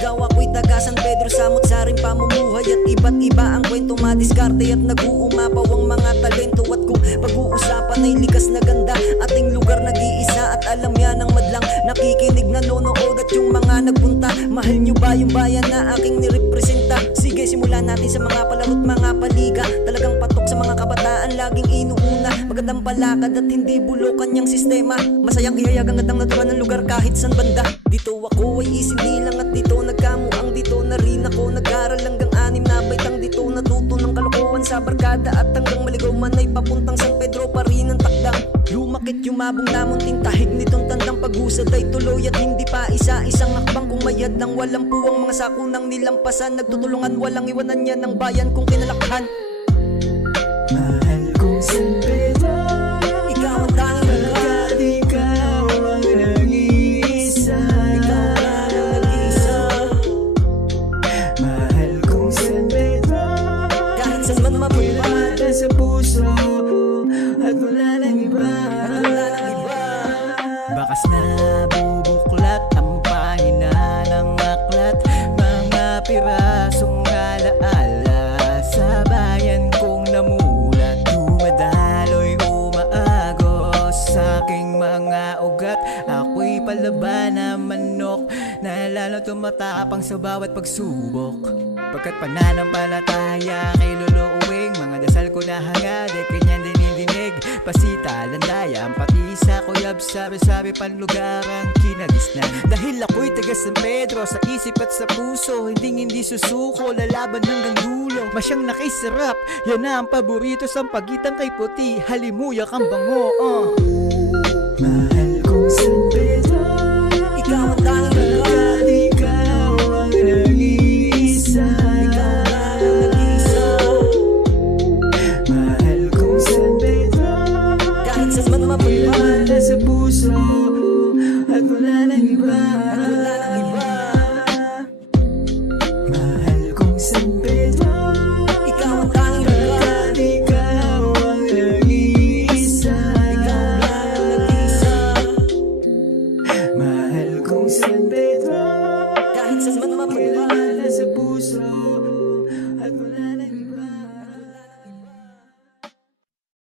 Ikaw ako'y taga San Pedro, samot saring pamumuhay. At iba't iba ang kwento, madiskarte at nag-uumapaw ang mga talento. At kung pag-uusapan ay likas na ganda, ating lugar nag-iisa at alam yan ng madlang nakikinig, nanonood at yung mga nagpunta. Mahal nyo ba yung bayan na aking nirepresenta? Sige, simulan natin sa mga palaro't mga paliga. Talagang patok sa mga kabataan, laging inuuna. Magandang palakad at hindi bulok kanyang sistema. Masayang ihayag ang gandang natural ng lugar kahit san banda. Dito ako ay isinilang at dito nagkamuang. Dito na rin ako nag-aral hanggang 6 na baitang. Dito natuto ng kalokohan sa barkada at hanggang maligaw man ay papuntang San Pedro pa rin ang takdang. Lumakit yumabong namunting tahig nitong tandang pag-usad ay tuloy at hindi pa isa-isang akbang. Kung mayad ng walang puwang mga sakunang nilampasan, nagtutulungan walang iwanan yan ng bayan kung kinalakhan. Mahal kong San Pedro, Ikaw ang tanging lugar, ikaw ang nag-iisa. ikaw ang nag-iisa. Mahal kong San Pedro, Kahit saan man mapunta, kilala sa puso at wala nang iba. wala nang iba. Bakas na bubuklat ang pahina ng aklat, mga pirasong alaala sa bayan kong namulat. Dumadaloy umaagos sa aking mga ugat. Ako'y palaban na manok na lalo tumatapang sa bawat pagsubok. Pagkat pananampalataya kay luluuwing, mga dasal ko na hangad ay kanyang dinidinig. Pasita, landaya, pati sa kuyab, sabi-sabi panlugar ang kinagisnan. Dahil ako'y taga San Pedro, sa isip at sa puso, hindi susuko, lalaban hanggang dulo. Masyang nakisarap, yan na ang paborito sa pagitan kay puti, halimuyak ang bango.